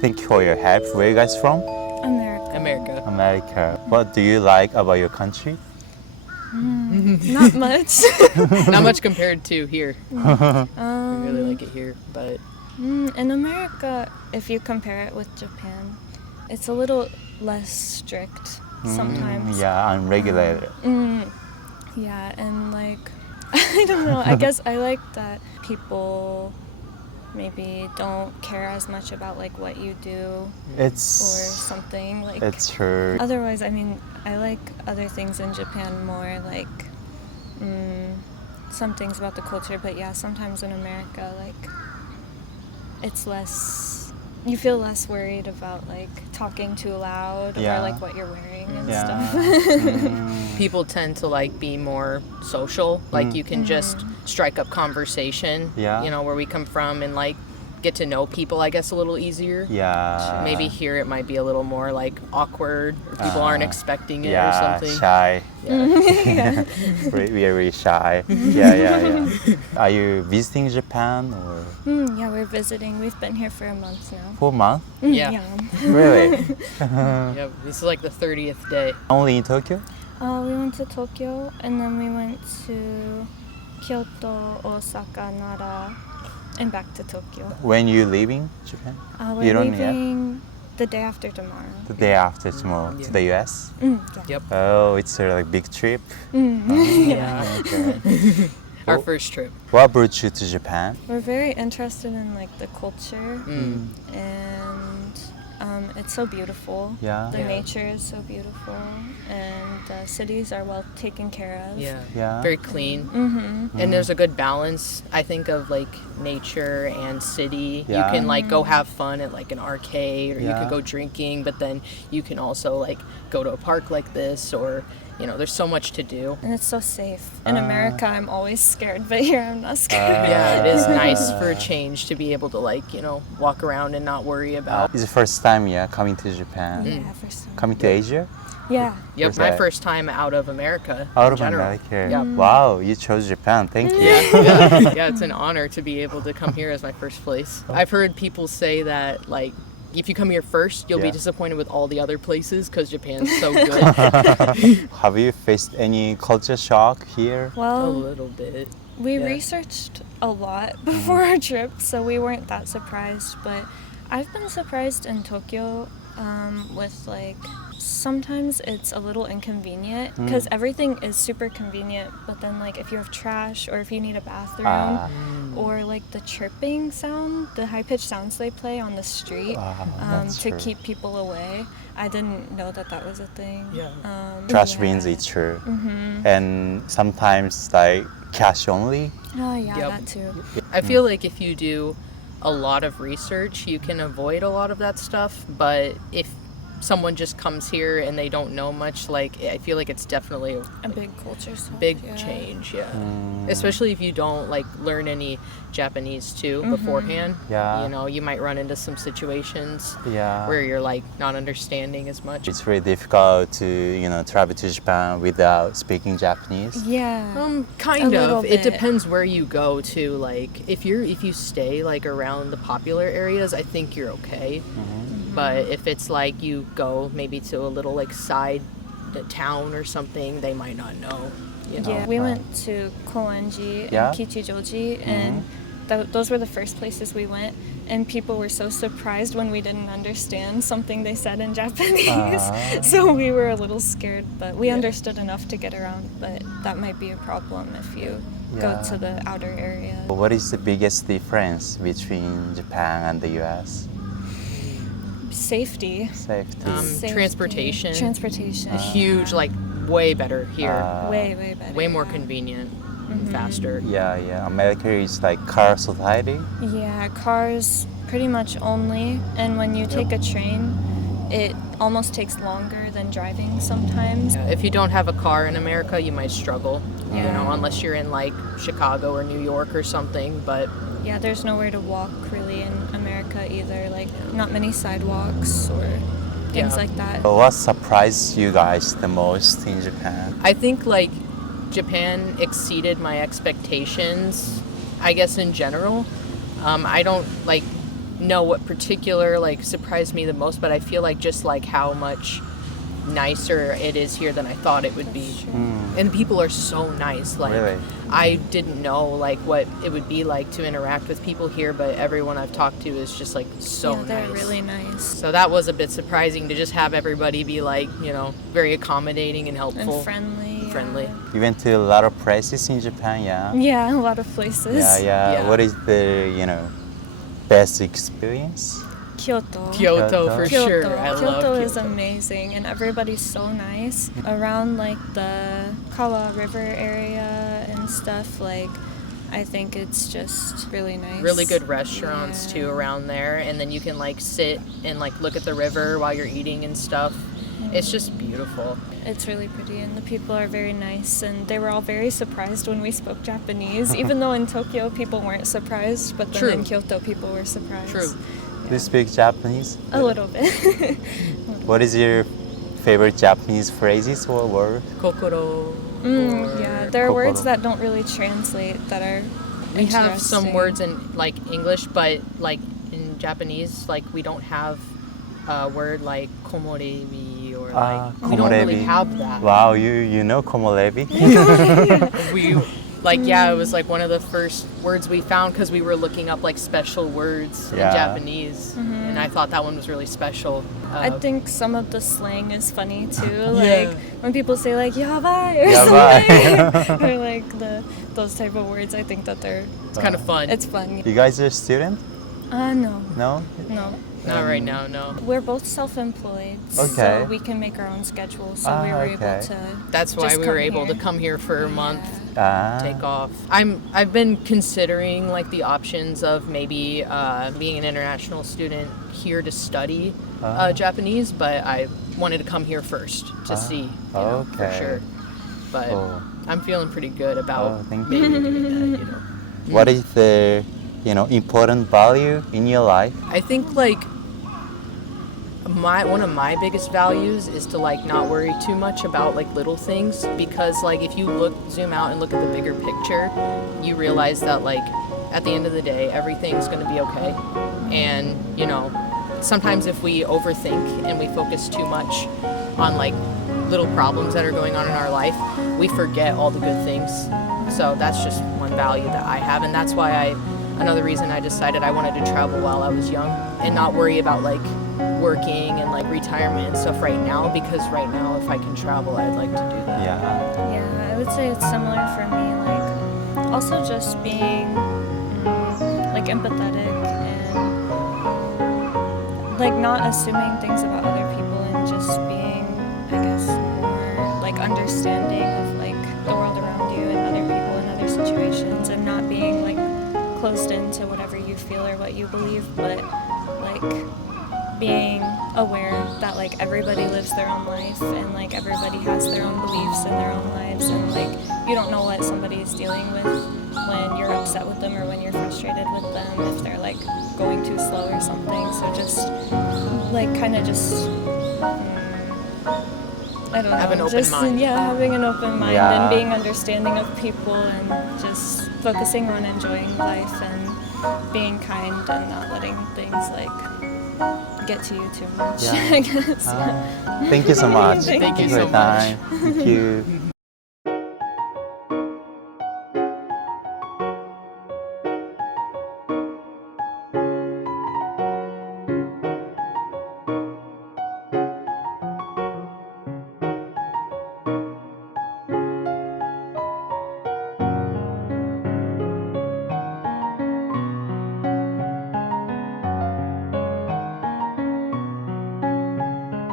Thank you for your help. Where are you guys from? America. America. What do you like about your country? Not much. Not much compared to here. I really like it here, but In America, if you compare it with Japan, it's a little less strict sometimes. Yeah, unregulated. Yeah, and like, I don't know, I guess I like that people maybe don't care as much about like what you do or It's something like. it's true. Otherwise, I mean, I like other things in Japan more, like some things about the culture, but yeah, sometimes in America, like, it's less, you feel less worried about like talking too loud Yeah. or like what you're wearing and Yeah. stuff. people tend to like be more social. Like you can just strike up conversation. Yeah. You know, where we come from and like get to know people, I guess, a little easier. Yeah. Maybe here it might be a little more like awkward, or people aren't expecting it or Yeah, something. shy. Yeah. We are really shy. Yeah. Are you visiting Japan or Yeah, we're visiting. We've been here for a month now. 4 months? Yeah. Really? Yeah, this is like the 30th day. Only in Tokyo? We went to Tokyo and then we went to Kyoto, Osaka, Nara, and back to Tokyo. When you leaving Japan? We're You don't yet? leaving the day after tomorrow. The day after tomorrow to the US? Yeah. Yep. Oh, it's a like big trip. Yeah. Okay. Our first trip. What brought you to Japan? We're very interested in like the culture and it's so beautiful. Yeah. The nature is so beautiful and the cities are well taken care of. Yeah. Yeah. Very clean. And there's a good balance, I think, of like nature and city. Yeah. You can like go have fun at like an arcade, or you Yeah. could go drinking, but then you can also like go to a park like this, or you know, there's so much to do. And it's so safe. In America, I'm always scared, but here I'm not scared. Yeah, it is nice for a change to be able to like, you know, walk around and not worry about. It's the first time, coming to Japan. Yeah, first time. Coming to Asia? Yeah. Yep, Where's my that? first time out of America. Out in of general. America. Yep. Wow, you chose Japan. Thank you. Yeah, it's an honor to be able to come here as my first place. I've heard people say that like if you come here first, you'll be Yeah. disappointed with all the other places because Japan's so good. Have you faced any culture shock here? A Well, little bit. we yeah. researched a lot before our trip, so we weren't that surprised. But I've been surprised in Tokyo with like sometimes it's a little inconvenient because everything is super convenient, but then like if you have trash or if you need a bathroom or like the chirping sound, the high-pitched sounds they play on the street that's to true. keep people away. I didn't know that that was a thing. Yeah. Trash yeah. bins, it's true. And sometimes like cash only. Oh yeah, Yep. that too. I feel like if you do a lot of research, you can avoid a lot of that stuff. But if someone just comes here and they don't know much, like I feel like it's definitely A big culture shock. big yeah. change, yeah. Especially if you don't like learn any Japanese too beforehand. Yeah. You know, you might run into some situations Yeah. where you're like not understanding as much. It's really difficult to, travel to Japan without speaking Japanese. Yeah. Kind A of. little It bit. depends where you go to. Like if you stay like around the popular areas, I think you're okay. But if it's like you go maybe to a little like side town or something, they might not know. You know? Yeah, we went to Koenji Yeah? and Kichijoji, and those were the first places we went. And people were so surprised when we didn't understand something they said in Japanese. So we were a little scared, but we understood enough to get around. But that might be a problem if you go Yeah. to the outer area. What is the biggest difference between Japan and the US? Safety. Safety. Safety. Transportation. Transportation. Huge, like way better here. Way better. Way more yeah. convenient, faster. Yeah. America is like car society. Yeah, cars pretty much only. And when you take a train, it almost takes longer than driving sometimes. If you don't have a car in America, you might struggle. You Yeah. know, unless you're in like Chicago or New York or something. But Yeah, there's nowhere to walk really in America either. Like, not many sidewalks or things Yeah. like that. What surprised you guys the most in Japan? I think like Japan exceeded my expectations, I guess in general. I don't like know what particular like surprised me the most, but I feel like just like how much nicer it is here than I thought it would be. And people are so nice. Like Really? I didn't know like what it would be like to interact with people here, but everyone I've talked to is just like so yeah, they're nice. really nice So that was a bit surprising to just have everybody be like, you know, very accommodating and helpful. and friendly. Friendly. You went to a lot of places in Japan, yeah? Yeah, a lot of places. Yeah. What is the, best experience? Kyoto. Kyoto for Kyoto. sure. I love Kyoto Kyoto. is amazing, and everybody's so nice. Around like the Kawa River area and stuff, like I think it's just really nice. Really good restaurants Yeah. too around there, and then you can like sit and like look at the river while you're eating and stuff. It's just beautiful. It's really pretty, and the people are very nice, and they were all very surprised when we spoke Japanese, even though in Tokyo people weren't surprised, but then True. in Kyoto people were surprised. True. Do you speak Japanese? A little bit. What is your favorite Japanese phrases or word? Kokoro. Yeah, there are words Kokoro. that don't really translate that are We have some interesting. words in like English, but like in Japanese, like we don't have a word like komorebi or like we don't really komorebi. have that. Wow, you know komorebi? We like yeah, it was like one of the first words we found because we were looking up like special words Yeah. in Japanese, and I thought that one was really special. I think some of the slang is funny too. Yeah. Like when people say like "yabai" or Yabai. something, or like those type of words. I think that it's kind of fun. it's fun. You guys are a student? No, No? no. Not right now, no. We're both self-employed, Okay. so we can make our own schedule. So we Ah, were able okay. to. That's why just we were come able to here. come here for a month. Take Ah. off. I've been considering like the options of maybe being an international student here to study Japanese, but I wanted to come here first to see, for okay. sure. But Oh. I'm feeling pretty good about Thank maybe you. doing that. What is the, important value in your life? I think like one of my biggest values is to like not worry too much about like little things, because like if you zoom out and look at the bigger picture, you realize that like at the end of the day everything's going to be okay. And sometimes if we overthink and we focus too much on like little problems that are going on in our life, we forget all the good things. So that's just one value that I have, and that's why another reason I decided I wanted to travel while I was young and not worry about like working and like retirement and stuff right now, because right now if I can travel I'd like to do that. Yeah. Yeah, I would say it's similar for me. Like, also just being like empathetic and like not assuming things about other people, and just being, I guess, more like understanding of like the world around you and other people and other situations, and not being like closed into whatever you feel or what you believe, but like being aware that like everybody lives their own life, and like everybody has their own beliefs and their own lives, and like you don't know what somebody is dealing with when you're upset with them or when you're frustrated with them, if they're like going too slow or something. So just like kind of just I don't know, Have an open just mind. having an open mind Yeah. and being understanding of people, and just focusing on enjoying life and being kind and not letting things like get to you too much. Yeah. I guess. Thank you so much. Thank you for so your time. Thank you.